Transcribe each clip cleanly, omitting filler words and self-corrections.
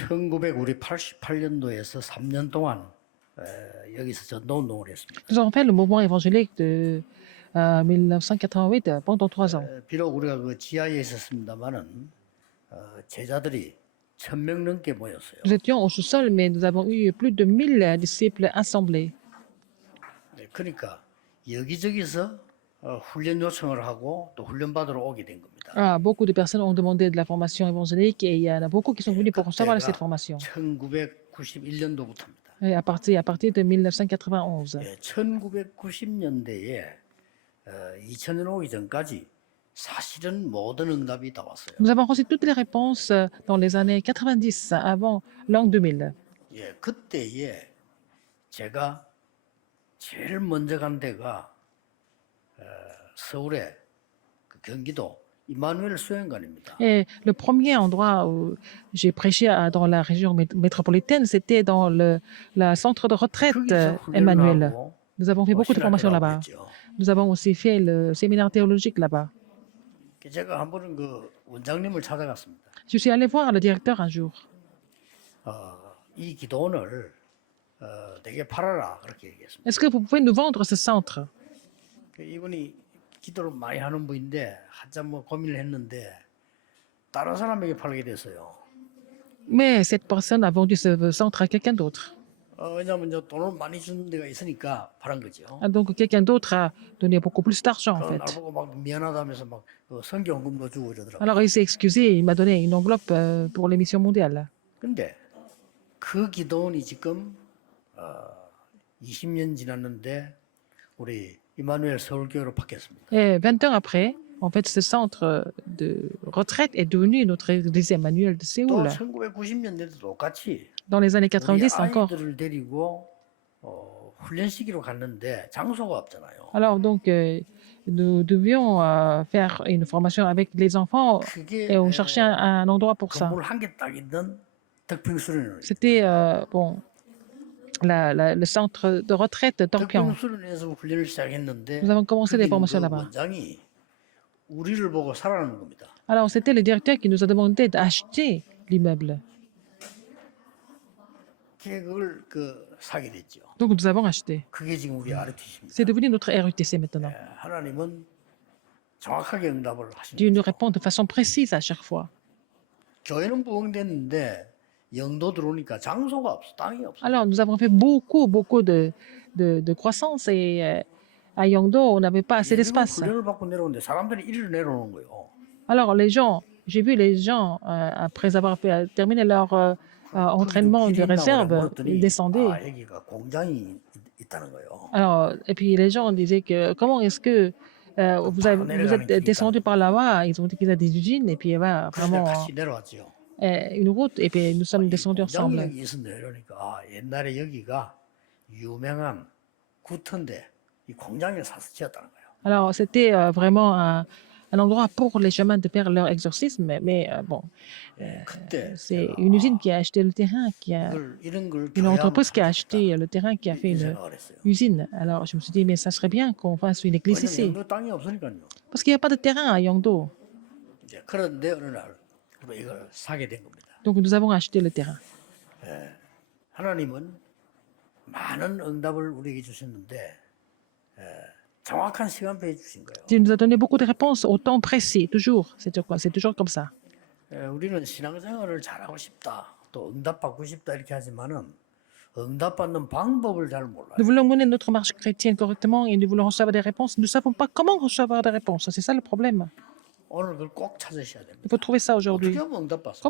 우리 88년도에서 3년 동안 여기서 전도운동을 했습니다. Nous avons fait le mouvement évangélique de 1988 pendant 3 ans. 비록 우리가 그 지하에 있었습니다만은 제자들이 1,000명 넘게 모였어요. Nous étions au sous-sol, mais nous avons eu plus de 1000 disciples assemblés. 그러니까 여기저기서 훈련 요청을 하고 또 훈련 받으러 오게 된 겁니다. Beaucoup de personnes ont demandé de la formation évangélique et il y en a beaucoup qui sont venus pour recevoir cette formation. 1991년도부터입니다. Et à partir de 1991. 1990년대에 2000년 오기 전까지 사실은 모든 응답이 다 왔어요. Nous avons reçu toutes les réponses dans les années 90, avant l'an 2000. 그때에 제가 제일 먼저 간 데가 서울의 그 경기도 이마누엘 수행관입니다. Et le premier endroit où j'ai prêché dans la région métropolitaine, c'était dans le centre de retraite 거기서 훈련을 Emmanuel. 하고 Nous avons fait beaucoup de formations là-bas. 했죠. Nous avons aussi fait le séminaire théologique là-bas. 제가 한 번은 그 원장님을 찾아갔습니다. Je suis allé voir le directeur un jour. 이 기도원을 되게 팔아라 그렇게 얘기했습니다. Est-ce que vous pouvez nous vendre ce centre? 이분이 기도를 많이 하는 분인데 한참 뭐 고민을 했는데 다른 사람에게 팔게 됐어요. Mais cette personne a vendu ce centre à quelqu'un d'autre. 왜냐하면 이제 돈을 많이 주는 데가 있으니까 팔은 거죠. Donc quelqu'un d'autre a donné beaucoup plus d'argent en 날 fait. 보고 막 미안하다면서 막 성경금도 주고 이러더라고요. Alors il s'est excusé, il m'a donné une enveloppe pour les missions mondiales. 근데 그 기도원이 지금 20년 지났는데 우리 이마누엘 서울교회로 바뀌었습니다. Et 20 ans après, en fait, ce centre de retraite est devenu notre église Emmanuel de 또 Séoul. 1990년대도 똑같이 Dans les années 우리 90 encore. 아이들을 데리고 훈련시키러 갔는데 장소가 없잖아요. Alors donc, nous devions faire une formation avec les enfants 그게 et on cherchait un endroit pour ça. 건물 한 개 딱 있는 덕평수련을. C'était bon, le centre de retraite Torpion. 덕평수련에서 훈련을 시작했는데 Nous avons commencé les formations 그 là-bas. 원장이 우리를 보고 사라는 겁니다. Alors c'était le directeur qui nous a demandé d'acheter l'immeuble. 그걸 사게 됐죠. Donc nous avons acheté. 그게 지금 우리 RTC입니다. C'est devenu notre RUTC maintenant. 하나님은 정확하게 응답을 하십니다. Dieu nous répond de façon précise à chaque fois. 교회는 부흥됐는데 영도 들어오니까 장소가 없어, 땅이 없어. Alors nous avons fait beaucoup de croissance et à Yongdo, on n'avait pas assez d'espace. 훈련을 받고 내려오는데 사람들이 이리로 내려오는 거예요. Alors les gens, j'ai vu les gens, après avoir terminé leur entraînement de réserve, ils descendaient. 여기가 공장이 있다는 거예요. Alors, et puis les gens disaient que comment est-ce que vous êtes descendu par là-bas? Ils ont dit qu'il y a des usines et puis il y avait vraiment 같이 내려왔죠. une route et puis nous sommes descendus ensemble. 공장이 있었는데 이러니까 옛날에 여기가 유명한 구터인데 이 공장에 사서 지었다는 거예요. Alors c'était vraiment un endroit pour les chamans de faire leur exorcisme, mais bon, 그때 c'est une usine qui a acheté le terrain, 이런 걸 une entreprise qui a 교회하면 acheté le terrain, qui a fait 이 une 생각을 했어요. usine. Alors je me suis dit, mais ça serait bien qu'on fasse une église 왜냐면 ici. 영도 땅이 없으니까요. Parce qu'il n'y a pas de terrain à Yongdo. 그런데 어느 날 우리가 이걸 사게 된 겁니다. Donc nous avons acheté le terrain. 하나님은 많은 응답을 우리에게 주셨는데 정확한 시간표에 주신 거예요. Dieu nous a donné beaucoup de réponses au temps précis, toujours. C'est toujours comme ça. 우리는 신앙생활을 잘하고 싶다, 또 응답받고 싶다 이렇게 하지만은 응답받는 방법을 잘 몰라요. Nous voulons mener notre marche chrétienne correctement et nous voulons recevoir des réponses. Nous ne savons pas comment recevoir des réponses. C'est ça le problème. 오늘 그걸 꼭 찾으셔야 됩니다. Il faut trouver ça aujourd'hui. 어떻게 하면 응답받습니까?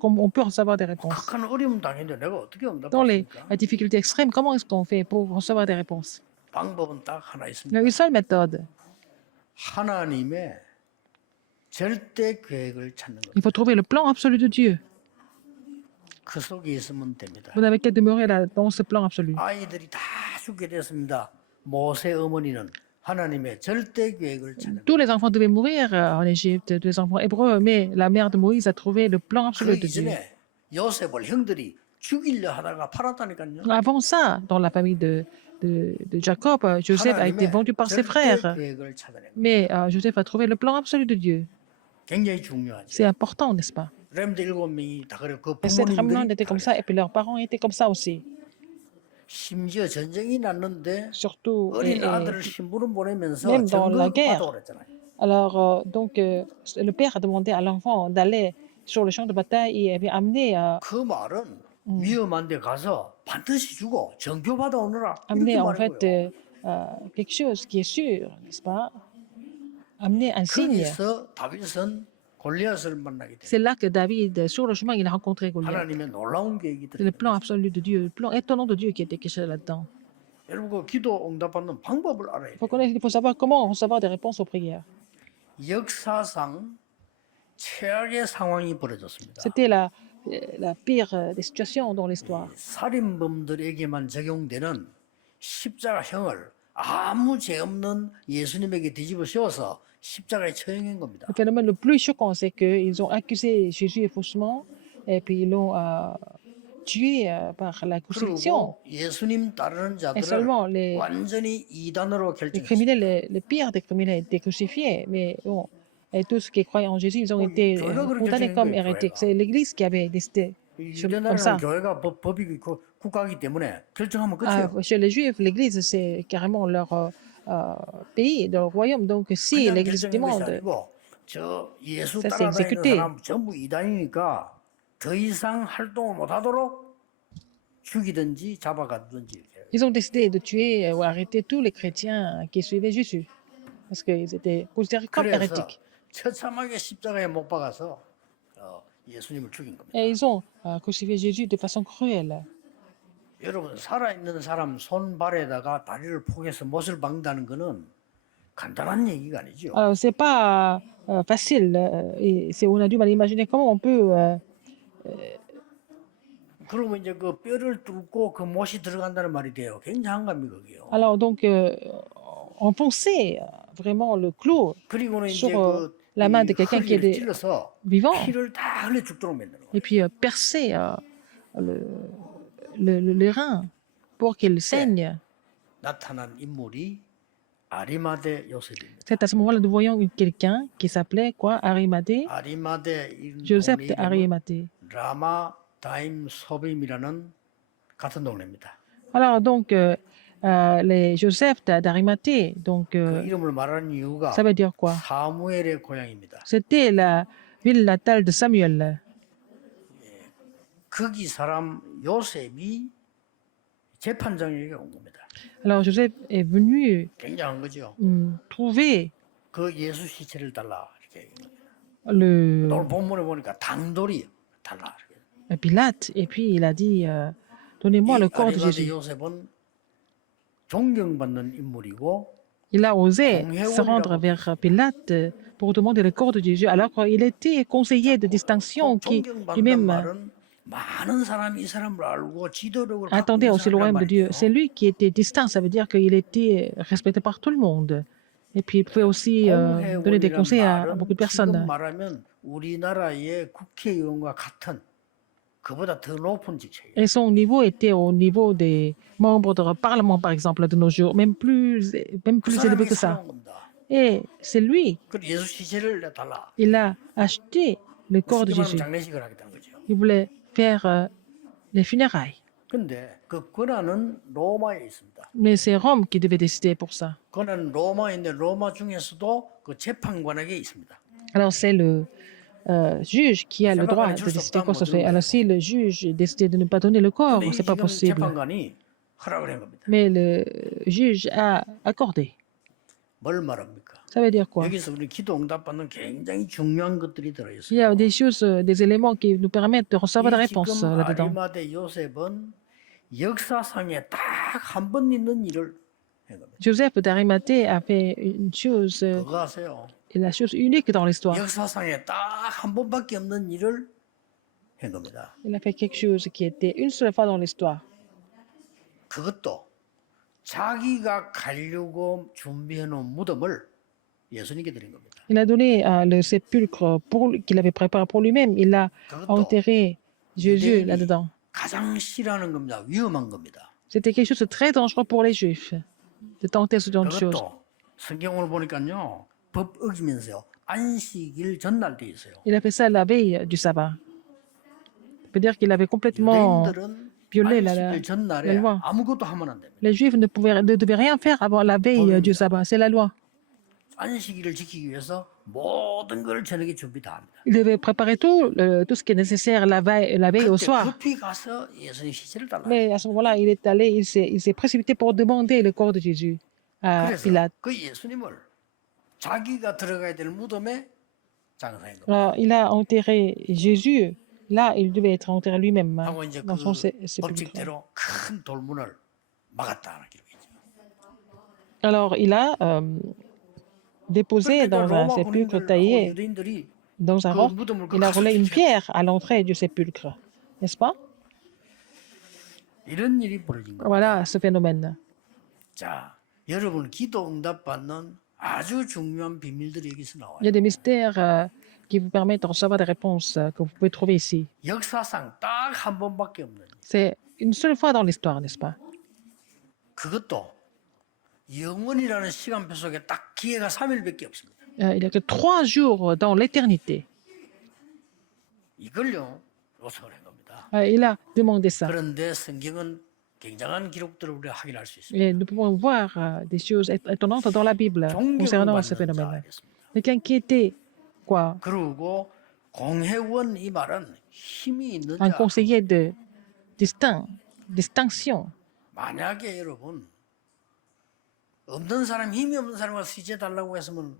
Comment on peut recevoir des réponses? 극한 어려움 당했는데 내가 어떻게 Dans les 응답받습니까? difficultés extrêmes, comment est-ce qu'on fait pour recevoir des réponses? 방법은 딱 하나 Il y a 있습니다. une seule méthode. 하나님의 절대 계획을 찾는 것. Il faut trouver le plan absolu de Dieu. 그 속에 있으면 됩니다. Vous n'avez qu'à demeurer là, dans ce plan absolu. 아이들이 다 죽게 됐습니다. 모세 어머니는 하나님의 절대 계획을 찾는 Tous les enfants devaient mourir en Égypte, tous les enfants hébreux, mais la mère de Moïse a trouvé le plan 그 absolu de Dieu. 이전에 요셉을 형들이 죽이려 하다가 팔았다니까요. Avant ça, dans la famille de Jacob, Joseph a été vendu par ses frères. 계획을 찾아낸 거예요. Mais Joseph a trouvé le plan absolu de Dieu. 굉장히 중요하죠. C'est important, n'est-ce pas? 렘드 7명이 다 그래. 그 Et cette remnant 부모님들이 était 다 comme ça, 그랬어요. et puis leurs parents étaient comme ça aussi. 심지어 전쟁이 났는데 Surtout, 어린 아들을 신부름 보내면서 même dans la 전거 받아오라 guerre. 그랬잖아요. Alors, le père a demandé à l'enfant d'aller sur le champ de bataille et avait amené, 그 말은 위험한 데 가서 반드시 주고 정표 받아오느라 amené 이렇게 en 말한 fait 거예요. quelque chose qui est sûr, n'est-ce pas? Amener un signe. 거기서 다윗은 골리앗을 만나게 C'est 됩니다. là que David, sur le chemin, il a rencontré Goliath. 하나님의 놀라운 계획이 C'est le 들어있는 plan 거죠. absolu de Dieu, le plan étonnant de Dieu qui était caché là-dedans. 여러분 그 기도 응답받는 방법을 알아야 Il 돼요. faut savoir comment recevoir des réponses aux prières. 역사상 최악의 상황이 벌어졌습니다. C'était la pire des situations dans l'histoire. 살인범들에게만 적용되는 십자가형을 아무 죄 없는 예수님에게 뒤집어 씌워서 십자가에 처형한 겁니다. Le phénomène le plus choquant, c'est qu'ils ont accusé Jésus faussement et puis ils l'ont tué par la crucifixion. 그리고 예수님 따르는 Et 자들을 seulement 완전히 이단으로 les 결정했어요. criminels, les pires des criminels étaient crucifiés. Mais bon, et tous ceux qui croyaient en Jésus, ils ont été condamnés comme hérétiques. C'est l'Église qui avait décidé comme ça. 유대나라는 교회가 법이 국가이기 때문에 결정하면 Ah, 끝이에요. chez les Juifs, l'Église, c'est carrément leur pays, leur royaume. Donc si 그냥 l'Église 결정한 것이 demande, 아니고 저 예수 Ça, c'est 따라다니는 exécuté. 사람 전부 이단이니까 더 이상 활동을 못하도록 죽이든지 잡아가든지 이렇게. ils ont décidé de tuer ou arrêter tous les chrétiens qui suivaient Jésus. Parce qu'ils étaient considérés comme 그래서 hérétiques. 처참하게 십자가에 못 박아서 예수님을 죽인 겁니다. Et ils ont crucifié Jésus de façon cruelle. 여러분 살아있는 사람 손발에다가 다리를 포개서 못을 박는다는 거는 간단한 얘기가 아니죠. Alors, c'est pas facile. On a du mal à imaginer comment on peut. 그러면 이제 그 뼈를 뚫고 그 못이 들어간다는 말이 돼요. 굉장한 겁니다, 그게요. Alors, donc, enfoncer vraiment le clou 그리고는 sur 이제 그 la main de quelqu'un qui 허리를 est 찔러서 vivant 피를 다 흘려 죽도록 만드는 거예요. et puis percer le rein pour qu'il saigne. 나타난 인물이 아리마대 요셉입니다. C'est à ce moment-là, nous voyons quelqu'un qui s'appelait quoi? Arimathée. 아리마대 Joseph 동네 de 이름은 Arimathée. 라마 다임 소빔이라는 같은 동네입니다. Alors, donc, les Joseph d'Arimathée, donc, 그 이름을 말하는 이유가 ça veut dire quoi? 사무엘의 고향입니다. C'était la ville natale de Samuel. 거기 사람 요셉이 재판장에게 온 겁니다. Alors, Joseph est venu 굉장한 거죠. trouver 그 예수 시체를 달라 이렇게. le 오늘 본문에 보니까 당돌이 달라. 이렇게. Pilate et puis il a dit donnez-moi le 이 corps de 아리마대 Jésus. 요셉은 존경받는 인물이고 Il a osé se rendre vers Pilate pour demander le corps de Jésus alors qu'il était conseiller de distinction qui 존경받는 lui-même 말은 많은 사람이 이 사람을 알고 지도력을 갖고 attendait 있는 aussi le royaume de 사람이란 Dieu. 말이에요. C'est lui qui était distinct, ça veut dire qu'il était respecté par tout le monde. Et puis il pouvait aussi donner des conseils à beaucoup de 지금 personnes. 말하면 우리나라의 국회의원과 같은 그보다 더 높은 직책이에요. Et son niveau était au niveau des membres du Parlement, par exemple, de nos jours, même plus 그 élevé 사람이 que ça. 사는 겁니다. Et c'est lui, 그 예수 시체를 달라. il a acheté le corps de 쉽게 말하면 Jésus. 장례식을 하겠다는 거죠. Il voulait faire les funérailles. 근데 그 권한은 로마에 있습니다. Mais c'est Rome qui devait décider pour ça. 권한은 로마에 있는데 로마 중에서도 그 재판관에게 있습니다. Alors c'est le juge qui a le droit de décider quoi que ce soit. Alors si le juge décidait de ne pas donner le corps, 근데 이 c'est pas 지금 possible. 재판관이 허락을 한 겁니다. Mais le juge a accordé. 뭘 말합니까? Ça veut dire quoi? 여기서 우리 기도 응답받는 굉장히 중요한 것들이 들어있어요. Il y a des choses, des éléments qui nous permettent de recevoir des réponses 지금 là-dedans. 아리마대 요셉은 역사상에 딱 한 번 있는 일을 한 겁니다. Joseph d'Arimathée a fait une chose, 그거 아세요? la chose unique dans l'histoire. 역사상에 딱 한 번밖에 없는 일을 한 겁니다. Il a fait quelque chose qui était une seule fois dans l'histoire. 그것도 자기가 가려고 준비해 놓은 무덤을 예수님께 드린 겁니다. Il a donné le sépulcre qu'il avait préparé pour lui-même. Il a 그것도 enterré Jésus là-dedans. 가장 싫어하는 겁니다. 위험한 겁니다. C'était quelque chose de très dangereux pour les Juifs de tenter ce genre de choses. 그것도 성경을 보니까요. 법 어기면서요. 안식일 전날 돼 있어요. Il a fait ça la veille du sabbat. Ça veut dire qu'il avait complètement 유대인들은 violé 안식일 la 전날에 loi. 아무것도 하면 안 됩니다. Les Juifs ne devaient rien faire avant la veille du sabbat. C'est la loi. 안식일을 지키기 위해서 모든 걸 저녁에 준비 다 합니다. Il devait préparer tout ce qui est nécessaire la veille au 그때 soir. 급히 가서 예수님 시체를 달라. Mais à ce moment-là, il s'est précipité pour demander le corps de Jésus à 그래서 Pilate. 그 예수님을 자기가 들어가야 될 무덤에 장사한 겁니다. Alors, il a enterré Jésus. Là, il devait être enterré lui-même 하고 이제 dans 그 son sépulcre. 법칙대로 큰 돌문을 막았다는 기록이죠. Alors, il a déposé 그러니까 dans un 로마 sépulcre 군인들하고 taillé 유대인들이 dans un 그 roc. 무덤을 Il a roulé une 가득 pierre à l'entrée du sépulcre, n'est-ce pas? 이런 일이 벌어진 겁니다. Voilà ce phénomène. 자, 여러분 기도 응답 받는 아주 중요한 비밀들이 여기서 나와요. Il y a des mystères qui vous permettent de recevoir des réponses que vous pouvez trouver ici. 역사상 딱 한 번밖에 없는 C'est une seule fois dans l'histoire, n'est-ce pas? 그것도 영원이라는 시간표 속에 딱 기회가 3일밖에 없습니다. Il n'y a que 3 jours dans l'éternité. 이걸요 요청을 한 겁니다. Il a demandé ça. 그런데 성경은 굉장한 기록들을 우리가 확인할 수 있습니다. Et nous pouvons voir des choses étonnantes dans la Bible concernant ce 존경받는 phénomène. 자였습니다. Quelqu'un qui était quoi? 그리고 공회원 이 말은 힘이 있는 Un 자. conseiller de distinction. 만약에 여러분 없는 사람 힘이 없는 사람과 시체 달라고 했으면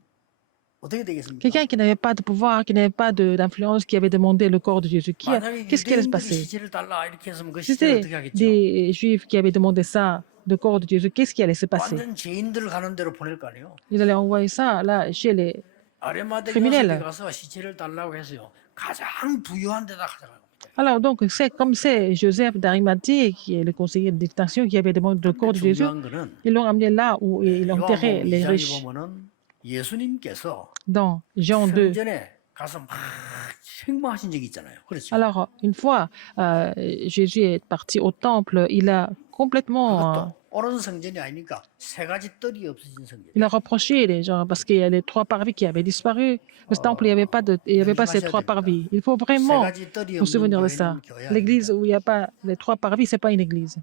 어떻게 되겠습니까? Quelqu'un qui n'avait pas de pouvoir, qui n'avait pas d'influence, qui avait demandé le corps de Jésus. 만약에 Qu'est-ce qui allait se 유대인들이 passer? 시체를 달라 이렇게 했으면 그 Si 시체를 c'était 어떻게 하겠죠? des Juifs qui avaient demandé ça, le corps de Jésus, qu'est-ce qui allait se passer? 완전 죄인들 가는 대로 보낼 거 아니에요? Ils allaient envoyer ça là chez les 아레마대 criminels. 요셉에 가서 시체를 달라고 해서요. 가장 부유한 데다 가져간 겁니다. Alors, donc, c'est comme c'est Joseph d'Arimathée, qui est le conseiller de distinction, qui avait demandé le corps de Jésus. 중요한 거는 Ils l'ont amené là où ils enterraient 요한복음 les 2장에 riches. 보면은 예수님께서 Dans Jean 2. 성전에 가서 막 책망하신 적이 있잖아요. 그렇죠? Alors, une fois, Jésus est parti au temple, il a complètement... 그것도 옳은 성전이 아니니까 세 가지 뜰이 없어진 성전. il a reproché les gens parce qu'il y a les 3 parvis qui avaient disparu. Le temple, il n'y avait pas ces 3 parvis. Il faut 세 vraiment 가지 뜰이 vous 없는 souvenir de ça. 교회는 교회 L'église 아닙니다. où il n'y a pas les 3 parvis, ce n'est pas une église.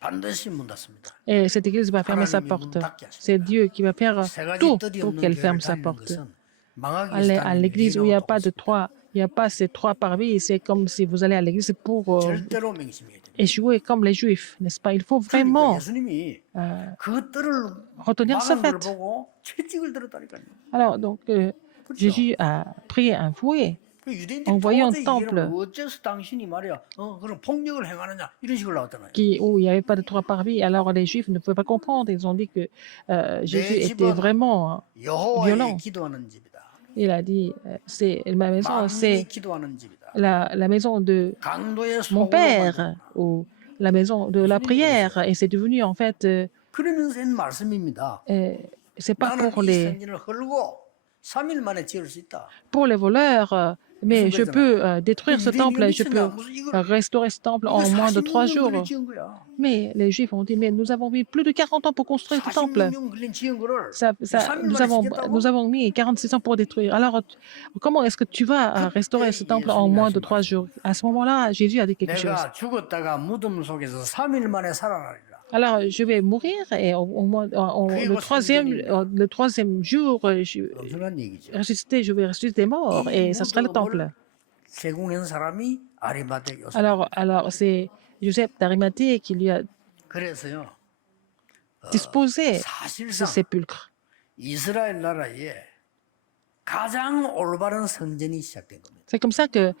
반드시 문 닫습니다. Et cette église va fermer sa 하나님이 문 porte. 닫게 하십니다. C'est Dieu qui va faire 세 가지 tout 뜰이 pour 없는 qu'elle 교회를 ferme sa 다니는 porte. 것은 망하기 Aller à 위해서 l'église où il n'y a pas de 똑같습니다. 3, il n'y a pas ces 3 parvis, c'est comme si vous allez à l'église pour 절대로 맹심해야 됩니다. échouer comme les Juifs, n'est-ce pas? Il faut 그러니까 vraiment 예수님이 그 뜰을 retenir ce 막은 걸 fait. 보고 채찍을 들었다니까요. Alors, donc, 그렇죠? Jésus a pris un fouet. 그 유대인들이 En voyant 도저히 temple. 이해를 어째서 당신이 말이야 그런 폭력을 행하느냐 이런 식으로 나왔잖아요. Où il n'y avait pas de 3 parvis. Alors les Juifs ne pouvaient pas comprendre. Ils ont dit que Jésus 내 était 집은 vraiment 여호와의 violent. 기도하는 집이다. Il a dit, ma maison, 만민이 c'est 기도하는 집이다. la maison de 강도의 mon 소로 père, 만든다. ou la maison de la prière. Et c'est devenu, en fait, 그러면서 한 말씀입니다. c'est pas 나는 pour 이 les, 성전을 헐고 3일 만에 지을 수 있다. pour les voleurs, mais je peux détruire ce temple, et je peux 이걸 restaurer ce temple en moins de 3 jours. 40년 지은 거야. Mais les Juifs ont dit, mais nous avons mis plus de 40 ans pour construire ce temple. 40년 걸린 지은 거를 Ça, 3일 nous, 만에 지겠다고? nous avons mis 46 ans pour détruire. Alors, comment est-ce que tu vas restaurer ce temple en moins de 3 jours? À ce moment-là, Jésus a dit quelque chose. 내가 죽었다가 무덤 속에서 3일 만에 살아나리라. Alors, je vais mourir et le troisième jour, je 엄청난 얘기죠. je vais ressusciter des morts et ça sera le temple. 세공한 사람이 아리마대 요셉. Alors c'est Joseph d'Arimathée qui lui a 그래서요. disposé ce 사실상 sépulcre. 이스라엘 나라에 가장 올바른 성전이 시작된 겁니다. C'est comme ça que,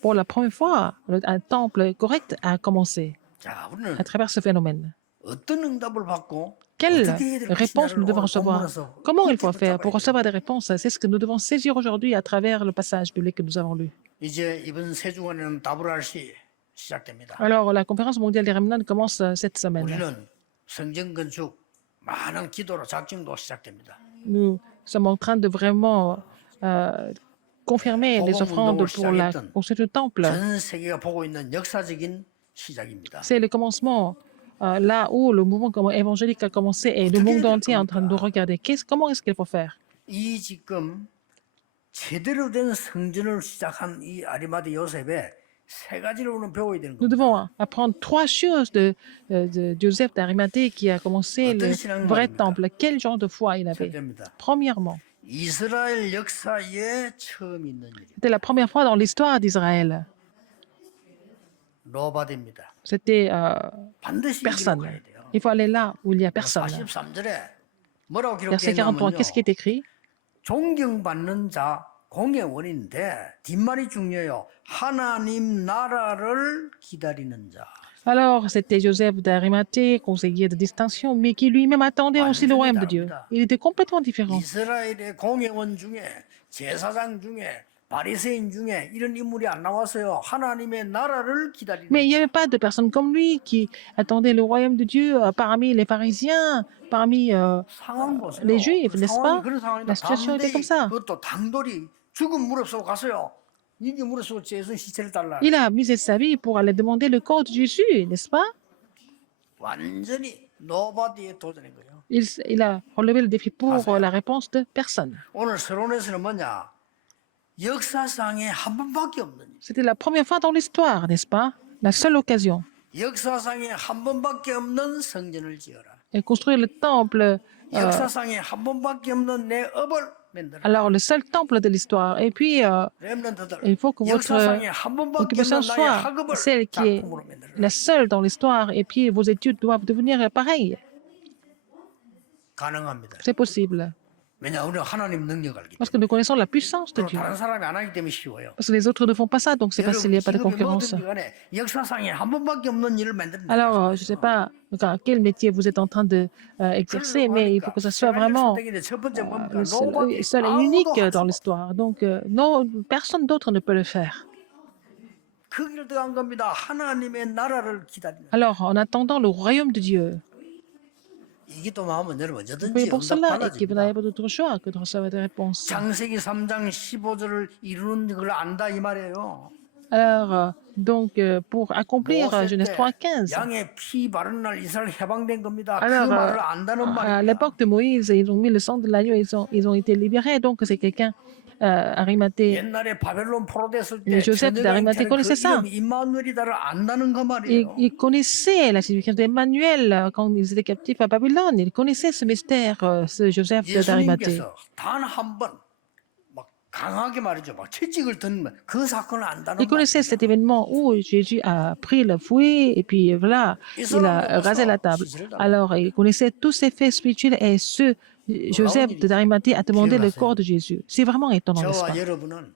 pour la première fois, un temple correct a commencé 자, 우리는 à travers ce phénomène. 어떤 응답을 받고 Quelle 어떻게 해야 될지 réponse nous devons 오늘 recevoir? 본문에서 Comment il 깊이 faut faire pour 붙잡아야 돼요. recevoir des réponses? C'est ce que nous devons saisir aujourd'hui à travers le passage biblique que nous avons lu. 이제 이번 세 주간에는 WRC 시작됩니다. Alors, la conférence mondiale des remnants commence cette semaine. 우리는 성전 건축 많은 기도로 작정도 시작됩니다. Nous sommes en train de vraiment confirmer les offrandes pour la construction du temple. 전 세계가 보고 있는 역사적인 시작입니다. C'est le commencement là où le mouvement évangélique a commencé et le monde entier est en train de nous regarder. Comment est-ce qu'il faut faire? 이 지금 제대로 된 성전을 시작한 이 아리마대 요셉의 세 가지를 오늘 배워야 되는 Nous 겁니다. devons apprendre trois choses de Joseph d'Arimathée qui a commencé le vrai temple. Quel genre de foi il avait? 첫째입니다. Premièrement, 이스라엘 역사에 처음 있는 일이 c'était la première fois dans l'histoire d'Israël. 노바디입니다. C'était 반드시 personne. 기록해야 돼요. Il faut aller là où il y a personne. 43절에 뭐라고 Verset 43, 기록되냐면요. qu'est-ce qui est écrit? 존경받는 자 공의 원인인데 뒷말이 중요해요. 하나님 나라를 기다리는 자. Alors, c'était Joseph d'Arimathée, conseiller de distinction, mais qui lui-même attendait aussi le royaume de Dieu. Il était complètement différent. 이스라엘의 공회원 중에 제사장 중에 바리새인 중에 이런 인물이 안 나왔어요. 하나님의 나라를 기다리는 Mais il n'y avait pas de personnes comme lui qui attendaient le royaume de Dieu parmi les pharisiens, parmi 상황 보세요. les Juifs, n'est-ce 상황이 pas? 그런 상황이다. La situation était comme ça. 그것도 당돌이 죽은 무릎 속 갔어요. 이게 무릎 속 죄선 시체를 달라. Il a misé sa vie pour aller demander le corps de Jésus, n'est-ce pas? 완전히 노바디에 도전한 거예요. Il a relevé le défi pour la réponse de personne. 오늘 서론에서는 뭐냐? 역사상에 한 번밖에 없는 일. C'était la première fois dans l'histoire, n'est-ce pas? La seule occasion. 역사상에 한 번밖에 없는 성전을 지어라. Et construire le temple. 역사상에 한 번밖에 없는 내 업을 만들어. Alors, le seul temple de l'histoire. Et puis, 렘넌트들 il faut que votre 역사상에 한 번밖에 occupation 없는 나의 soit 학업을 celle qui est 작품으로 만들어. la seule dans l'histoire. Et puis, vos études doivent devenir pareilles. 가능합니다. C'est possible. 왜냐 우리는 하나님 능력을 알기 때문에. Parce que nous connaissons la puissance de 그럼 Dieu. 다른 사람이 안 하기 때문에 쉬워요. Parce que les autres ne font pas ça, donc c'est facile, il n'y a pas de 직업이 concurrence. 뭐든지 간에 역사상에 한 번밖에 없는 일을 만든다. Alors, je ne sais pas quel métier vous êtes en train de exercer, mais il faut que ça soit vraiment 첫 번째 뭡니까? le 노바디. seul et 아무도 unique 할 dans 수가 없어. l'histoire. Donc, non, personne d'autre ne peut le faire. 그 길을 들어간 겁니다. 하나님의 나라를 기다리는. Alors, en attendant le royaume de Dieu, 이게 또 마음은 여러분 oui, 언제든지 pour 응답 cela, et que vous n'avez 받아집니다. pas d'autre choix que de recevoir des réponses. 창세기 3장 15절을 이루는 걸 안다 이 말이에요. Alors, donc, pour accomplir 모세 Genèse 때 3:15, 양의 피 바른 날 이스라엘 해방된 겁니다. 그 Alors, 말을 안다는 à 말입니다. l'époque de Moïse, ils ont mis le sang de l'agneau, ils ont été libérés. Donc, c'est quelqu'un, Arimathée, 옛날에 바벨론 포로됐을 Et 때 Joseph d'Arimathée connaissait ça. 임마누엘이다를 안다는 그 ils, 말이에요. ils connaissaient la signification d'Emmanuel quand ils étaient captifs à Babylone. Ils connaissaient ce mystère, ce Joseph d'Arimathée. 예수님께서 단 한 번 막 강하게 말이죠. 막 채찍을 든 그 사건을 안다는 Ils connaissaient cet 말입니다. événement où Jésus a pris le fouet et puis voilà, il a rasé la table. Alors, ils connaissaient tous ces faits spirituels et ce Joseph d'Arimathée a demandé le corps de Jésus. C'est vraiment étonnant, n'est-ce pas? 저와 여러분은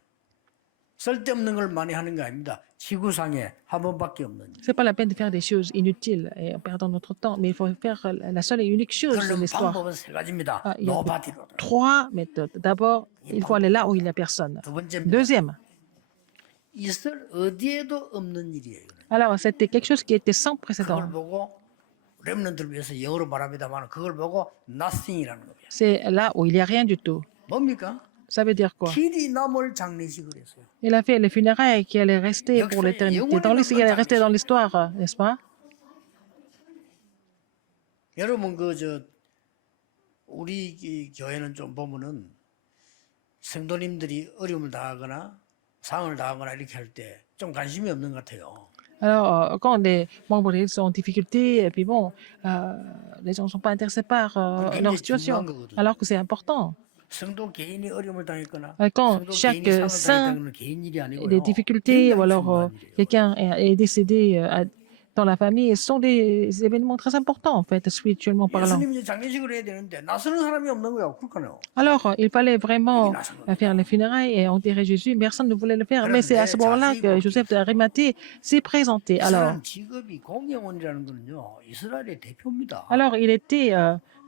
쓸데없는 걸 많이 하는 게 아닙니다. 지구상에 한 번밖에 없는 일. C'est pas la peine de faire des choses inutiles et en perdant notre temps, mais il faut faire la seule et unique chose de 그런 l'histoire. 방법은 세 가지입니다. il y a 노바디로. trois méthodes. D'abord, il faut aller là où il n'y a personne. 두 번째입니다. Deuxième, 있을 어디에도 없는 일이에요. alors c'était quelque chose qui était sans 그걸 précédent. 보고 렘넌트를 위해서 영어로 말합니다만 그걸 보고 nothing이라는 겁니다. C'est là où il n'y a rien du tout. 뭡니까? Ça veut dire quoi? 길이 남을 장례식을 했어요. Il a fait les funérailles qui allaient rester pour l'éternité, qui allaient rester dans l'histoire, n'est-ce pas? 여러분 우리 이 교회는 좀 보면은 성도님들이 어려움을 당하거나 상을 당하거나 이렇게 할 때 좀 관심이 없는 것 같아요. Alors, quand les membres de l'Église sont en difficulté, et puis bon, les gens ne sont pas intéressés par leur situation, alors que c'est important. 성도 개인이 어려움을 당했거나 Quand 성도 chaque 개인이 상을 saint 당했다는 건 개인 일이 a 아니고요. des difficultés, ou 굉장히 alors 중요한 일이에요. quelqu'un est décédé dans la famille, ce sont des événements très importants, en fait, spirituellement parlant. 예수님이 장례식을 해야 되는데 나서는 사람이 없는 거예요. 그렇잖아요. Alors, il fallait vraiment faire les funérailles et enterrer Jésus. Personne ne voulait le faire. Mais c'est à ce moment-là que Joseph d'Arimathée s'est présenté. 이 사람 직업이 공예원이라는 거는요. 이스라엘의 대표입니다. Alors, il était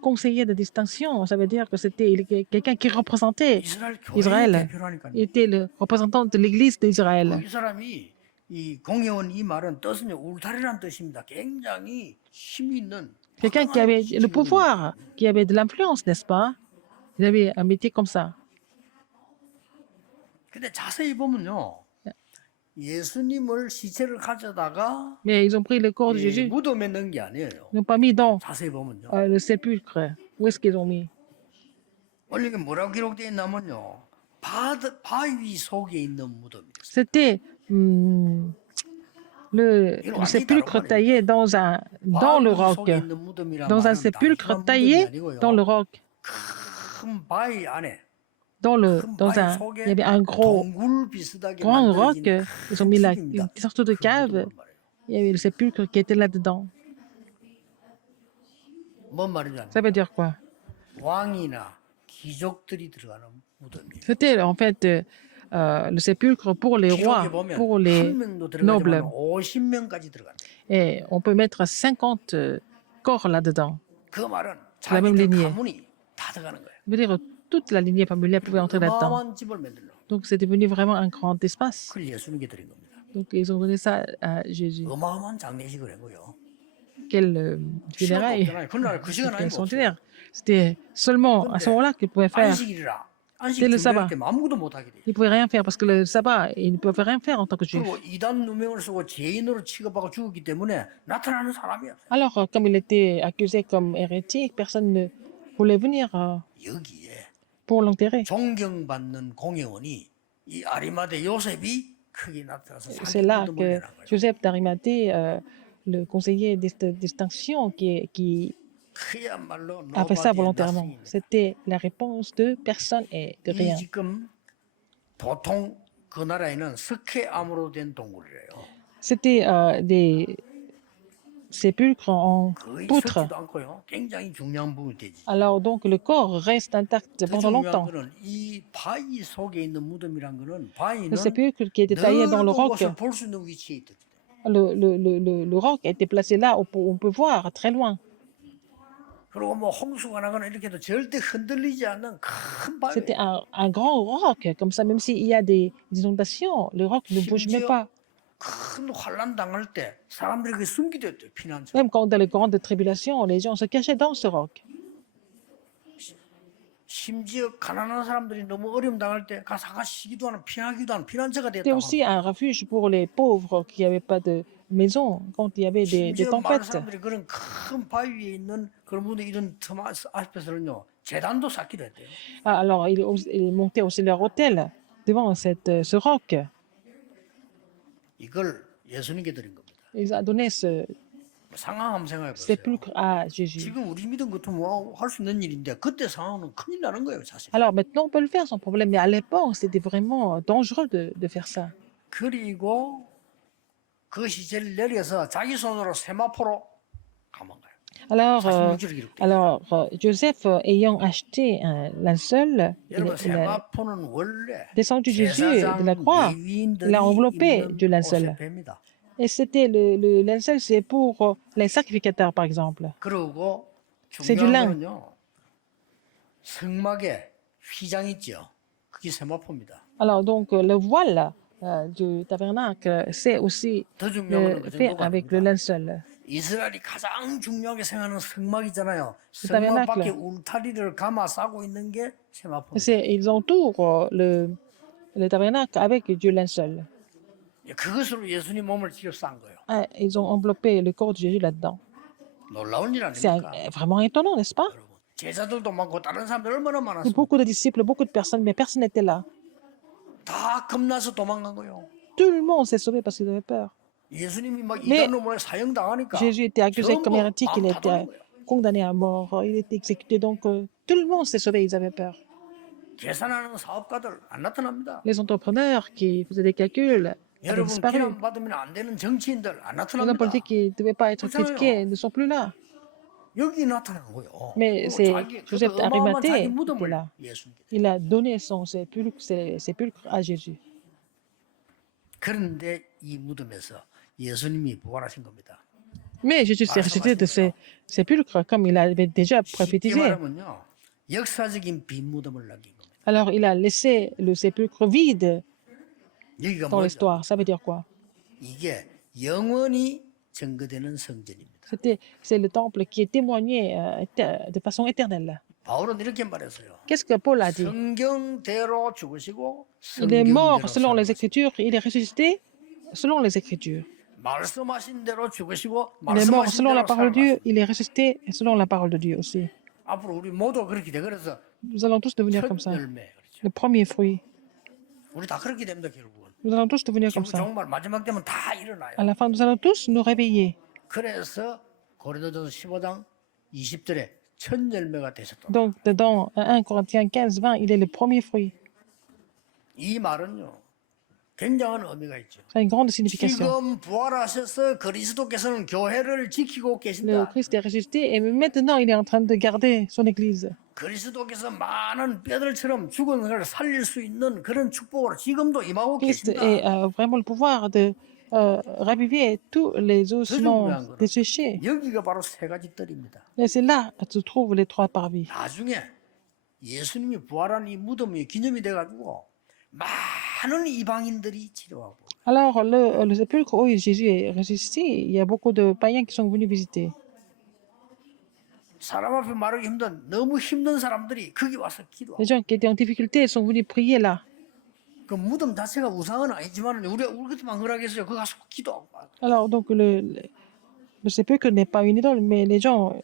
conseiller de distinction. Ça veut dire que c'était quelqu'un qui représentait 이스라엘 교회의 Israël. 대표라니까요. Il était le représentant de l'Église d'Israël. 이 사람이 이 공예원 이 말은 뜻은 울타리라는 뜻입니다. 굉장히 힘이 있는 Quelqu'un qui avait le pouvoir, qui avait de l'influence, n'est-ce pas? Il avait un métier comme ça. 근데 자세히 보면요. 예수님을 시체를 가져다가 Mais ils ont pris le corps de 이 Jésus. 무덤에 넣은 게 아니에요. Ils n'ont pas mis dans 자세히 보면요. le sépulcre. Où est-ce qu'ils ont mis? 원래 이게 뭐라고 기록되어 있냐면요. 바위 속에 있는 무덤이었어요. C'était le 이건 완전히 다른 sépulcre 말입니다. taillé dans le 바위 roc. 속에 있는 무덤이란 Dans un 말은 sépulcre 단순한 무덤이 taillé dans le 아니고요. roc. 큰 바위 안에 큰 Dans 바위 un, il y 속에 avait un 동굴 비슷하게 grand roc. 만들어진 Ils ont 큰 mis 집입니다. une petite sorte de 그 cave. 무덤을 말해요. Il y avait le sépulcre qui était là-dedans. 뭔 말이냐? Ça veut dire quoi? 왕이나 귀족들이 들어가는 무덤이에요. C'était en fait le sépulcre pour les rois, 기록에 보면 pour les 한 명도 nobles. 들어가지만 50명까지 들어간다. Et on peut mettre 50 corps là-dedans. 그 말은 la même 자기들 lignée. 가문이 다 들어가는 거예요. Ça veut dire toute la lignée familiale pouvait entrer là-dedans. 어마어마한 집을 만들어. Donc c'est devenu vraiment un grand espace. 그걸 예수님께 드린 겁니다. Donc ils ont donné ça à Jésus. 어마어마한 장례식을 했고요. Quel funérailles, 없잖아요. 그날 그 시간 quel 아니면 없어요. centenaire. C'était seulement à ce moment-là qu'ils pouvaient faire. 안식일이라 안식 C'est le 준비할 sabbat. 때 아무것도 못 하게 돼요. Ils ne pouvaient rien faire parce que le sabbat, ils ne peuvent rien faire en tant que juifs. 그리고 이단 누명을 쓰고 죄인으로 취급하고 죽었기 때문에 나타나는 사람이 없어요. Alors, comme il était accusé comme hérétique, personne ne voulait venir 여기에 pour l'enterrer. 존경받는 공회원이 이 아리마대 요셉이 크게 나타나서 C'est là 사기꾼도 que 몰려난 거예요. Joseph d'Arimathée, le conseiller de distinction qui 그야말로 a fait ça 노바디의 volontairement, 나스입니다. c'était la réponse de personne et de 이 rien. 지금 보통 그 나라에는 석회암으로 된 동굴이래요. C'était des sépulcres en 거의 poutre. 썩지도 않고요. 굉장히 중요한 부분이 되지. Alors donc le corps reste intact 더 pendant 중요한 longtemps. 거는 이 바위 속에 있는 무덤이란 거는 Le 바위는 sépulcre qui était taillé dans le 넓은 roc, 곳을 볼 수 있는 위치에 있거든요. le roc était placé là où on peut voir très loin. 그리고 뭐 홍수가 나거나 이렇게 해도 절대 흔들리지 않는 큰 바위. C'était un grand roc, comme ça, même s'il y a des inondations, le roc ne bouge même pas. 큰 환란 당할 때 사람들이 그 숨기됐대요. 피난처. Même quand dans les grandes tribulations, les gens se cachaient dans ce roc. 심지어 가난한 사람들이 너무 어려움 당할 때 가사가시기도 하는 피하기도 하는 피난처가 C'était 됐다고. aussi un refuge pour les pauvres qui n'avaient pas de maison quand il y avait des 심지어 많은 tempêtes. 사람들이 그런 큰 바위 위에 있는 그런 분들 이런 틈 앞에서는요 재단도 쌓기도 했대요. Ah, alors, ils montaient aussi leur hôtel devant ce roc. 이걸 예수님께 드린 겁니다. Ils ont donné ce 상황 한번 생각해 보세요. sépulcre à Jésus. 지금 우리 믿음 같으면 할 수 있는 일인데 그때 상황은 큰일 나는 거예요, 사실. Alors maintenant, on peut le faire sans problème, mais à l'époque, c'était vraiment dangereux de faire ça. 그리고 그 시절 내려서 자기 손으로 세마포로 가만 가요. Alors, Joseph, ayant acheté un linceul, 여러분 il a 세마포는 원래 descendu Jésus de la 제사장 croix. 레위인들이 Il a enveloppé 입는 du linceul. 옷의 배입니다. Et c'était le linceul, c'est pour les sacrificateurs, par exemple. 그리고 C'est du 중요한 lin. 거는요. 성막에 휘장 있죠. 그게 세마포입니다. Alors, donc, le voile du tabernacle, c'est aussi 더 중요한 거는 그 fait 정도가 avec le 아닙니다. linceul. 이스라엘이 가장 중요하게 생각하는 성막이잖아요. 타베나클. 성막 밖에 울타리를 감아 싸고 있는 게 세마포입니다. Ils entourent le tabernacle avec du linceul. 그것으로 예수님 몸을 직접 싼 거예요. Ah, ils ont enveloppé le corps de Jésus là-dedans. 놀라운 일 C'est 아닙니까? vraiment étonnant, n'est-ce pas? 여러분, 제자들도 많고 다른 사람들 얼마나 Il y a 많았습니까? beaucoup de disciples, beaucoup de personnes, mais personne n'était là. 다 겁나서 도망간 거예요. Tout le monde s'est sauvé parce qu'ils avaient peur. 예수님이 막 Mais 이단으로 사형 당하니까 Jésus était accusé 전부 comme hérétique, il 마음 était 닫아놓은 거예요. condamné à mort, il était exécuté. Donc, tout le monde s'est sauvé, ils avaient peur. 계산하는 사업가들 안 나타납니다. Les entrepreneurs qui faisaient des calculs avaient 여러분 disparu. 비난 받으면 안 되는 정치인들 안 Les hommes 나타납니다. politiques qui ne devaient pas être critiqués ne sont plus là. 여기 나타나는 거예요. Mais 그리고 c'est 자기 그 Joseph 어마어마한 자기 d'Arimathée qui était 무덤을 là. 예수님께. Il a donné son sépulcre à Jésus. 그런데 이 무덤에서 예수님이 부활하신 겁니다. Mais Jésus s'est ressuscité de ses sépulcres comme il avait déjà 쉽게 prophétisé. 말하면요. 역사적인 빈 무덤을 남긴 겁니다. Alors il a laissé le sépulcre vide 여기가 dans 뭐죠? l'histoire. Ça veut dire quoi? 이게 영원히 증거되는 성전입니다. C'est le temple qui est témoigné de façon éternelle. 바울은 이렇게 말했어요. Qu'est-ce que Paul a dit? 성경대로 죽으시고 Il est mort 성경대로 selon les 살아나시고 Écritures, il est ressuscité selon les Écritures. 말씀하신 대로 죽으시고 Il est mort 말씀하신 selon la 대로 parole de Dieu, 살아나시고 il est ressuscité selon la parole de Dieu aussi. 앞으로 우리 모두 그렇게 돼. 그래서 Nous allons tous devenir 첫 comme ça. 열매. 그렇죠. Le premier fruit. 우리 다 그렇게 됩니다, 결국은. Nous allons tous devenir comme ça. 정말 마지막 되면 다 일어나요. À la fin, nous allons tous nous réveiller. 그래서 고린도전서 15장 20절에 첫 열매가 되셨다. Donc, dans 1 Corinthiens 15, 20, il est le premier fruit. 이 말은요, 굉장한 의미가 있죠. Ça a une grande signification. 지금 부활하셔서 그리스도께서는 교회를 지키고 Le 계신다. Christ est ressuscité et maintenant, il est en train de garder son Église. 그리스도께서 많은 뼈들처럼 죽은 걸 살릴 수 있는 그런 축복으로 지금도 임하고 Christ 계신다. a vraiment le pouvoir de raviver tous les ossements desséchés. 여기가 바로 세 가지 뜰입니다. Et c'est là que se trouvent les trois parvis. 나중에 예수님이 부활한 이 무덤이 기념이 돼가지고 많은 이방인들이 치료하고 Alors, le sépulcre où Jésus est ressuscité, il y a beaucoup de païens qui sont venus visiter. 사람 앞에 말하기 힘든 너무 힘든 사람들이 거기 와서 기도하고 Les gens qui étaient en difficulté sont venus prier là. 그 무덤 자체가 우상은 아니지만 우리가 그렇게만 그러겠어요. 거기 가서 기도하고 Alors, donc, le sépulcre n'est pas une idole, mais les gens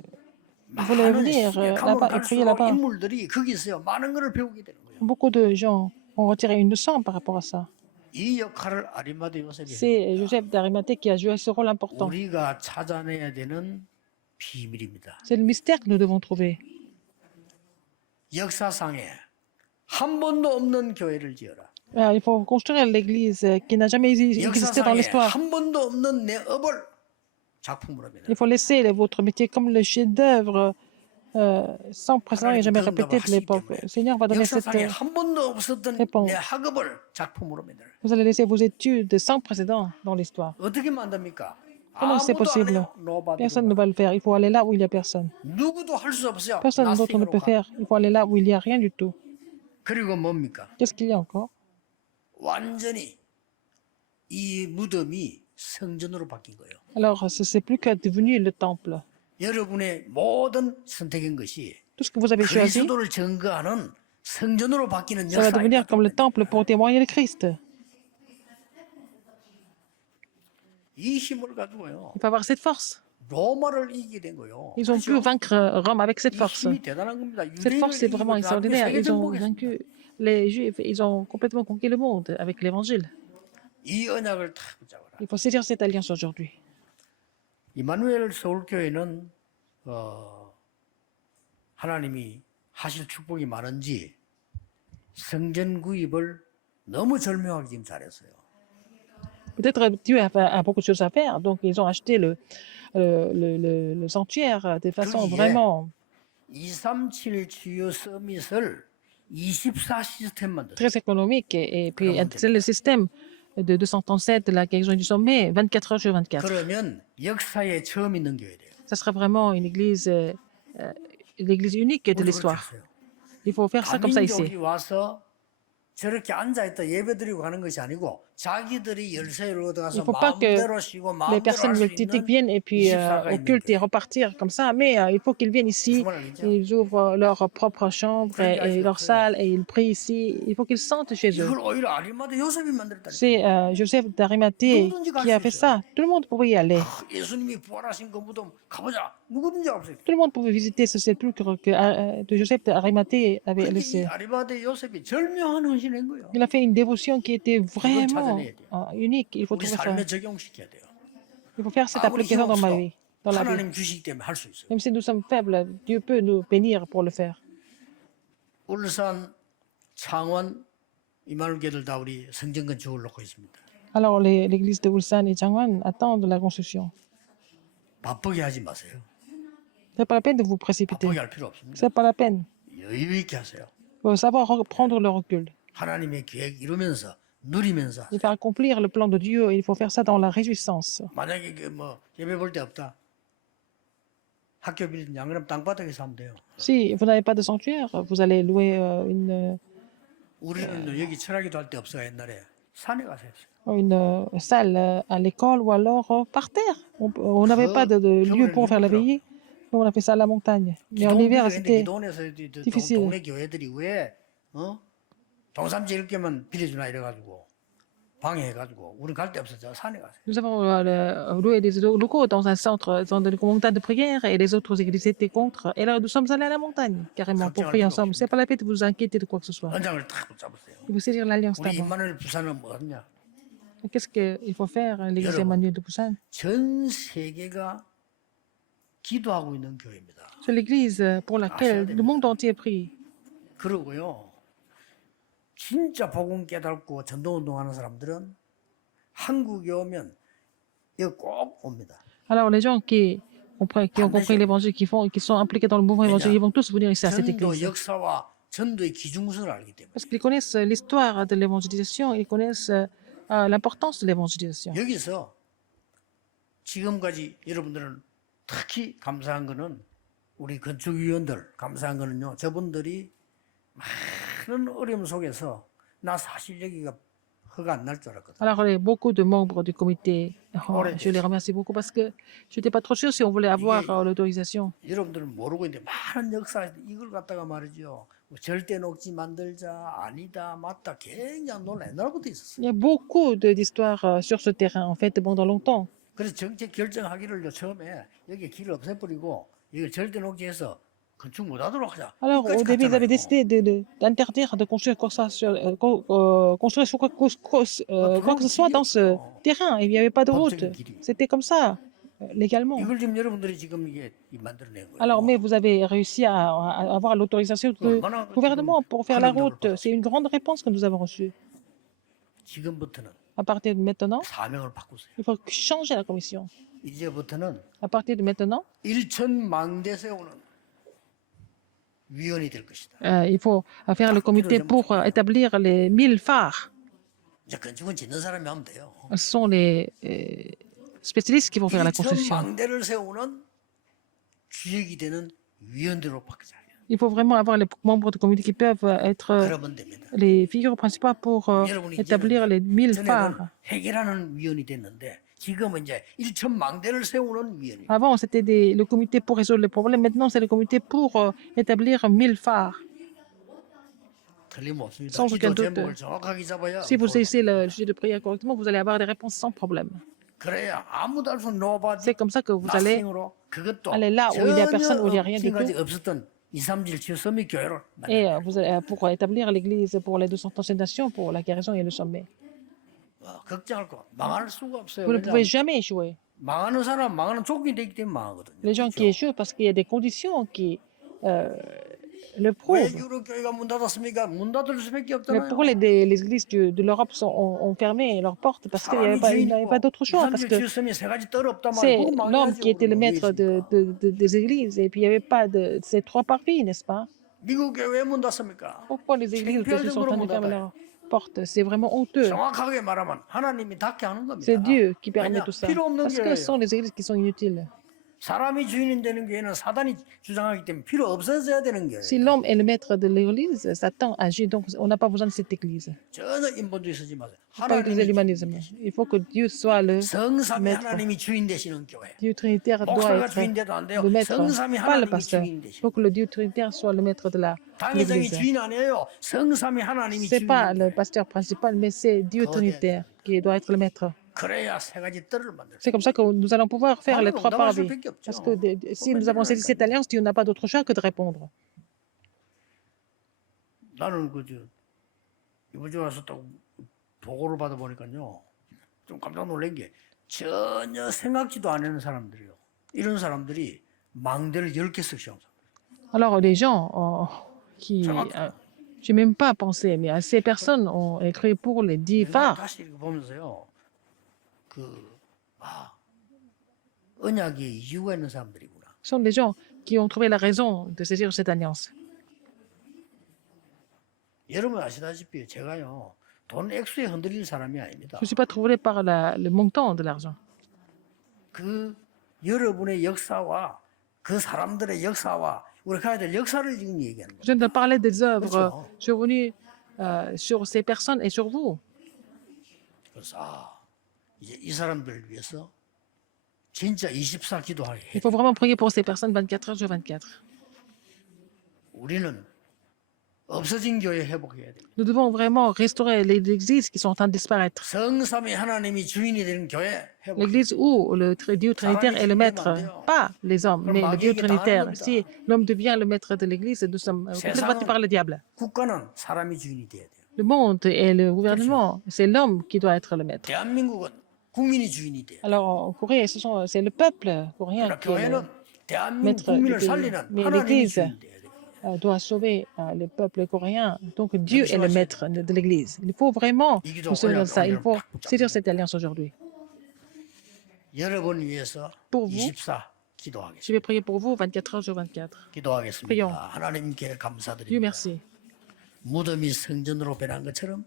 voulaient 많은 venir 시대 là-bas 가면 et prier 갈수록 là-bas. 인물들이 거기 있어요. 많은 것을 배우게 되는 거예요. Beaucoup de gens ont retiré une leçon par rapport à ça. 이 역할을 아리마대 요셉이 해요. C'est Joseph d'Arimathée qui a joué ce rôle important. 우리가 찾아내야 되는 비밀입니다. C'est le mystère que nous devons trouver. 역사상에 한 번도 없는 교회를 지어라. Alors, il faut construire l'église qui n'a jamais existé dans 역사상에 l'histoire. 한 번도 없는 내 업을 작품으로 만들어. Il faut laisser votre métier comme le chef-d'œuvre sans précédent et jamais répété de l'époque. Le Seigneur va donner cette. 역사상에 한 번도 없었던 réponse. 내 학업을 작품으로 만들어. Vous allez laisser vos études sans précédent dans l'histoire. 어떻게 만듭니까? Comment c'est 아무도 안 possible? 해요. Nobody Personne will. ne va le faire. Il faut aller là où il n'y a personne. 누구도 할 수 없어요. Personne d'autre ne Nothing으로 peut 가. faire. Il faut aller là où il n'y a rien du tout. 그리고 뭡니까? Qu'est-ce qu'il y a encore? 완전히 이 무덤이 성전으로 바뀐 거예요. Alors, ce n'est plus que devenu le temple. 여러분의 모든 선택인 것이 Tout ce que vous avez choisi, 그리스도를 증거하는 성전으로 바뀌는 ça va 역사가 devenir comme le 있다. temple pour témoigner le Christ. 이 힘을 가지고요. Il faut avoir cette force. 로마를 이기게 된 거예요. Ils ont pu 그죠? vaincre Rome avec cette 이 force. 힘이 대단한 겁니다. Cette force est 유대인을 vraiment 이기고 extraordinaire. 세계 Ils ont 정복했습니다. vaincu les Juifs. Ils ont complètement conquis le monde avec l'évangile. 이 언약을 탁 붙잡아라. Il faut saisir cette alliance aujourd'hui. 이마누엘 서울교회는 하나님이 하실 축복이 많은지 성전 구입을 너무 절묘하게 지금 잘했어요. Peut-être Dieu a beaucoup de choses à faire, donc ils ont acheté le sanctuaire de façon 그러기에 vraiment 237 주요 서밋을 24 시스템 만들었어요. très économique. Et puis, Vraiment c'est le système de 237 de la guérison du sommet, 24 heures sur 24. 그러면 역사에 처음 있는 교회래요. Ça sera vraiment une église unique de 우리 그렇게 l'histoire. 했어요. Il faut faire ça comme ça 다민족이 ici. 와서 저렇게 앉아있다 예배드리고 가는 것이 아니고 자기들이 열쇠를 Il 얻어가서 ne faut pas que 마음대로 쉬고 les 마음대로 personnes 할수 multipliques 있는 viennent et puis 24가 au 있는 culte et 교회. repartir comme ça, mais il faut qu'ils viennent ici, 무슨 말 알겠죠? ils ouvrent leur propre chambre et leur salle et ils prient ici. Il faut qu'ils sentent chez eux. 이걸 오히려 아리마대 요셉이 만들었다니까. C'est Joseph d'Arimathée qui a fait ça. Tout le monde pouvait y aller. 예수님이 부활하신 그 무덤 가보자. 누구든지 없어요. Tout le monde pouvait visiter ce sépulcre que de Joseph d'Arimathée avait 그런데 이 laissé. 아리마대 요셉이 절묘한 헌신인 거예요. Il a fait une dévotion qui était vraiment unique. Il faut 우리 trouver ça. 삶에 적용시켜야 돼요. Il faut faire cette 아무리 application dans ma 힘없어도 vie, dans la vie. 하나님 주시기 때문에 할 수 있어요. Même si nous sommes faibles, Dieu peut nous bénir pour le faire. 울산, 창원, 이마누엘교들 다 우리 성전 건축을 놓고 있습니다. Alors, l'église de Ulsan et Changwon attendent la construction. 바쁘게 하지 마세요. C'est pas la peine de vous précipiter. 바쁘게 할 필요 없습니다. C'est pas la peine. 여유 있게 하세요. Il faut savoir prendre le recul. 하나님의 계획 이루면서 누리면서 Il faut accomplir le plan de Dieu et il faut faire ça dans la réjouissance. 만약에 뭐 예배 볼 데 없다. 학교 빌리든 양그럼 땅바닥에서 하면 돼요. Si vous n'avez pas de sanctuaire, vous allez louer 우리는 여기 철학기도 할 데 없어요. 옛날에 산에 가서 했어요. une salle à l'école ou alors par terre. On n'avait pas de lieu pour faire la veillée. On a fait ça à la montagne. Mais en hiver, c'était 기도원에서 difficile. 동네 교회들이 왜 동산 지을 게만 빌려주나 이래가지고 방해해가지고 우리 갈 데 없었죠. 산에 가세요. Nous avons loué des locaux dans un centre, dans des montages de prière, et les autres églises étaient contre. Et là, nous sommes allés à la montagne, carrément, pour prier ensemble. C'est pas la peine de vous inquiéter de quoi que ce soit. 언장을 탁 붙잡으세요. Il faut saisir l'alliance 우리 d'abord. 임마누엘 부산은 뭐였냐? Qu'est-ce qu'il faut faire, l'église 여러분. Emmanuel de Busan? 전 세계가 기도하고 있는 교회입니다. C'est l'église pour laquelle le monde entier prie. 그러고요. 진짜 복음 깨닫고 전도운동하는 사람들은 한국에 오면 이거 꼭 옵니다. Alors, les gens qui ont compris l'évangile, qui sont impliqués dans le mouvement évangélique, ils vont tous venir ici à cette 전도 église. 역사와 전도의 기중선을 알기 때문에 Parce qu'ils connaissent l'histoire de l'évangélisation, ils connaissent l'importance de l'évangélisation. 여기서 지금까지 여러분들은 특히 감사한 거는 우리 건축위원들 감사한 거는요. 저분들이 많은 어려움 속에서 나 사실 여기가 허가 안 날 줄 알았거든. Alors, beaucoup de membres du comité, je les remercie beaucoup parce que je n'étais pas trop sûr si on voulait avoir l'autorisation. 여러분들은 모르고 있는데 많은 역사에서 이걸 갖다가 말이죠. 뭐 절대 녹지 만들자 아니다 맞다 굉장히 논란 옛날부터 있었어요. Il y a beaucoup d'histoires sur ce terrain, en fait, pendant longtemps. 그래서 정책 결정하기를요 처음에 여기 길을 없애버리고 이걸 절대 녹지해서 건축 못하도록 하자. Alors, au début, ils avaient décidé d'interdire de construire quoi que ce soit dans ce terrain. Il n'y avait pas de route. C'était comme ça, légalement. 이걸 지금 여러분들이 지금 이게 만들어낸 거예요. Alors, mais vous avez réussi à avoir l'autorisation du gouvernement pour faire la route. C'est une grande réponse que nous avons reçue. 지금부터는 À partir de maintenant, 사명을 바꾸세요. il faut changer la commission. 이제부터는 À partir de maintenant, 1,000망대 세우는 위원이 될 것이다. il faut faire le comité pour établir les 1000 phares. 이제 건축은 짓는 사람이 하면 돼요. Ce sont les spécialistes qui vont faire la construction. 1,000망대를 세우는 주역이 되는 위원들로 바꾸자. Il faut vraiment avoir les membres du comité qui peuvent être 그러면 됩니다. les figures principales pour établir les 1000 전에는 phares. 해결하는 위원이 됐는데 지금은 이제 1,000망대를 세우는 위원이. Avant, c'était le comité pour résoudre les problèmes. Maintenant, c'est le comité pour établir 1000 phares. 틀림없습니다. sans aucun 기도 doute. 제목을 정확하게 잡아야 Si vous saisissez le sujet de prière correctement, vous allez avoir des réponses sans problème. 그래야 아무도 알 수 없는 nobody, C'est comme ça que vous allez nothing으로 그것도 aller là où il n'y a personne, où il n'y a rien du 지금까지 tout. 없었던 237 서밋 교회를 Et vous allez, pour établir l'église pour les 237 nations, pour la guérison et le sommet. 걱정할 거 망할 수가 없어요. Vous ne pouvez 왜냐하면 jamais échouer. 망하는 사람 망하는 조건이 되기 때문에 망하거든요. Les gens qui échouent parce qu'il y a des conditions qui le 왜 prouvent. 유럽 교회가 문 닫았습니까? 문 닫을 수밖에 Mais 없잖아요. pourquoi les églises de l'Europe ont fermé leurs portes? Parce qu'il n'y avait pas d'autre choix. Parce que c'est l'homme qui était le maître des églises. Et puis il n'y avait pas de ces trois parvis, n'est-ce pas? 미국 교회 왜문 닫습니까? Pourquoi les églises sont en train de fermer leurs portes? C'est vraiment honteux. 정확하게 말하면 하나님이 닫게 하는 겁니다. C'est Dieu qui permet 왜냐? tout ça. 필요 없는 Parce que ce sont 교회예요. les églises qui sont inutiles. 사람이 주인이 되는 교회는 사단이 주장하기 때문에 필요 없어져야 되는 거예요. Si l'homme est le maître de l'église, Satan agit. Donc on n'a pas besoin de cette église. 전혀 인본주의 쓰지 마세요. Il ne faut pas utiliser 하나님이 l'humanisme. Il faut que Dieu soit le 성삼위 maître. 하나님이 주인 되시는 교회. Dieu trinitaire doit 목사가 être 주인 돼도 안 돼요. le maître, 성삼위 pas le 하나님이 pasteur. 주인 Il 되시는. faut que le Dieu trinitaire soit le maître de 당회장이 l'église. 주인 아니에요. 성삼위 하나님이 C'est 주인. pas le pasteur principal, mais c'est Dieu trinitaire qui doit être le maître. 그래야 세 가지 뜰을 만들. C'est comme ça que nous allons pouvoir faire les trois 나갈 parvis. 수밖에 없죠. Parce que si nous avons saisi cette alliance, Dieu n'a pas d'autre choix que de répondre. 나는 그저 이번 주에 와서 딱 보고를 받아 보니까요. 좀 깜짝 놀란 게 전혀 생각지도 않는 사람들이요. 이런 사람들이 망대를 10개씩 세운 사람. Alors, les gens qui. Je n'ai même pas pensé, mais ces personnes ont écrit pour les 10 phares. 다시 이거 보면서요. 언약의 이유가 있는 사람들이구나. Ce sont des gens qui ont trouvé la raison de saisir cette alliance. 여러분 아시다시피 제가요. 돈 액수에 흔들릴 사람이 아닙니다. Je ne suis pas troublé par le montant de l'argent. 그 여러분의 역사와 그 사람들의 역사와 우리 가야 될 역사를 지금 얘기하는 거예요. Je viens de parler des œuvres 그렇죠. survenues sur ces personnes et sur vous. 그래서 이제 이 사람들을 위해서 진짜 24 기도하게 해. Il faut vraiment prier pour ces personnes 24 heures sur 24. 우리는 없어진 교회 회복해야 됩니다. Nous devons vraiment restaurer les églises qui sont en train de disparaître. 성삼위 하나님이 주인이 되는 교회 회복. L'église où le Dieu trinitaire est le maître, pas les hommes, mais le Dieu trinitaire. Si l'homme devient le maître de l'église, nous sommes complètement battus par le diable. 국가는 사람이 주인이 돼야 돼요. Le monde et le gouvernement, c'est l'homme qui doit être le maître. 대한민국은 국민이 주인이 돼요. Alors en Corée, c'est le peuple coréen 그러나 qui est le 교회는 대한민국 maître du 국민을 pays. 살리는 Mais 하나님이 l'église 주인이 돼야 돼요. doit sauver le peuple coréen. Donc Dieu est le maître de l'église. Il faut vraiment nous souvenir de ça. Il faut saisir cette alliance aujourd'hui. 여러분 위해서 Pour vous, 24 기도하겠습니다. je vais prier pour vous 24 heures sur 24. 기도하겠습니다. prions. 하나님께 Dieu 감사드립니다. merci. 무덤이 성전으로 변한 것처럼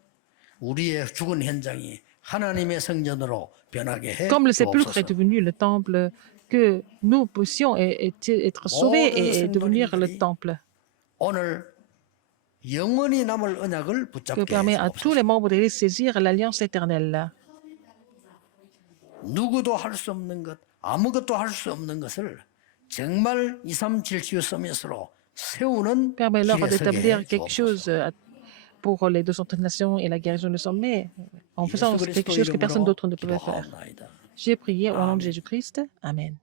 우리의 죽은 현장이 하나님의 성전으로 변하게 해 Comme le sépulcre est 주옵소서. devenu le temple, que nous puissions être sauvés et devenir le temple. 오늘 영원히 남을 언약을 Que 붙잡게 permet 해 à tous les membres de l'Église de saisir l'alliance éternelle. 누구도 할 수 없는 것, 아무것도 할 수 없는 것을 정말 237 치유 서밋으로 세우는 Permet-leur 길에 서게 d'établir 해 quelque 주옵소서. chose pour les 230 nations et la guérison du sommet, en faisant 예수 quelque 그리스도 chose que personne 이름으로 d'autre ne pouvait faire. 기도하옵나이다. J'ai prié au nom de Jésus-Christ. Amen.